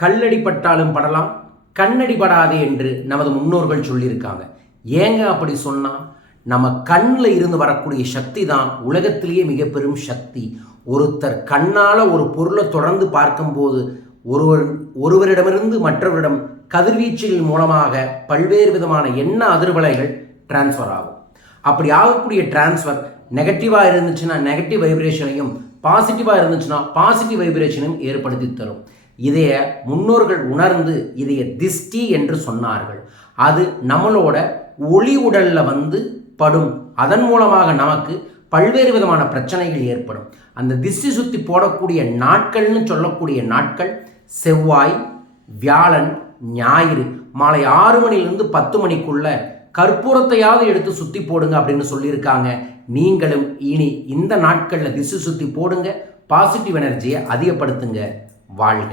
கல்லடி பட்டாலும் படலாம், கண்ணடி படாதே என்று நமது முன்னோர்கள் சொல்லியிருக்காங்க. ஏங்க அப்படி சொன்னால், நம்ம கண்ணில் இருந்து வரக்கூடிய சக்தி தான் உலகத்திலேயே மிக பெரும் சக்தி. ஒருத்தர் கண்ணால் ஒரு பொருளை தொடர்ந்து பார்க்கும்போது ஒருவரிடமிருந்து மற்றவரிடம் கதிர்வீச்சுகள் மூலமாக பல்வேறு விதமான எண்ண அதிர்வலைகள் டிரான்ஸ்ஃபர் ஆகும். அப்படி ஆகக்கூடிய டிரான்ஸ்ஃபர் நெகட்டிவாக இருந்துச்சுன்னா நெகட்டிவ் வைப்ரேஷனையும், பாசிட்டிவாக இருந்துச்சுன்னா பாசிட்டிவ் வைப்ரேஷனையும் ஏற்படுத்தி தரும். இதைய முன்னோர்கள் உணர்ந்து இதைய திஷ்டி என்று சொன்னார்கள். அது நம்மளோட ஒளி உடலில் படும். அதன் மூலமாக நமக்கு பல்வேறு விதமான பிரச்சனைகள் ஏற்படும். அந்த திஷ்டி சுற்றி போடக்கூடிய நாட்கள்னு சொல்லக்கூடிய நாட்கள் செவ்வாய், வியாழன், ஞாயிறு மாலை 6 மணிலிருந்து 10 மணிக்குள்ள கற்பூரத்தையாவது எடுத்து சுற்றி போடுங்க அப்படின்னு சொல்லியிருக்காங்க. நீங்களும் இனி இந்த நாட்களில் திஷ்டி சுற்றி போடுங்க. பாசிட்டிவ் எனர்ஜியை அதிகப்படுத்துங்க. வாழ்க.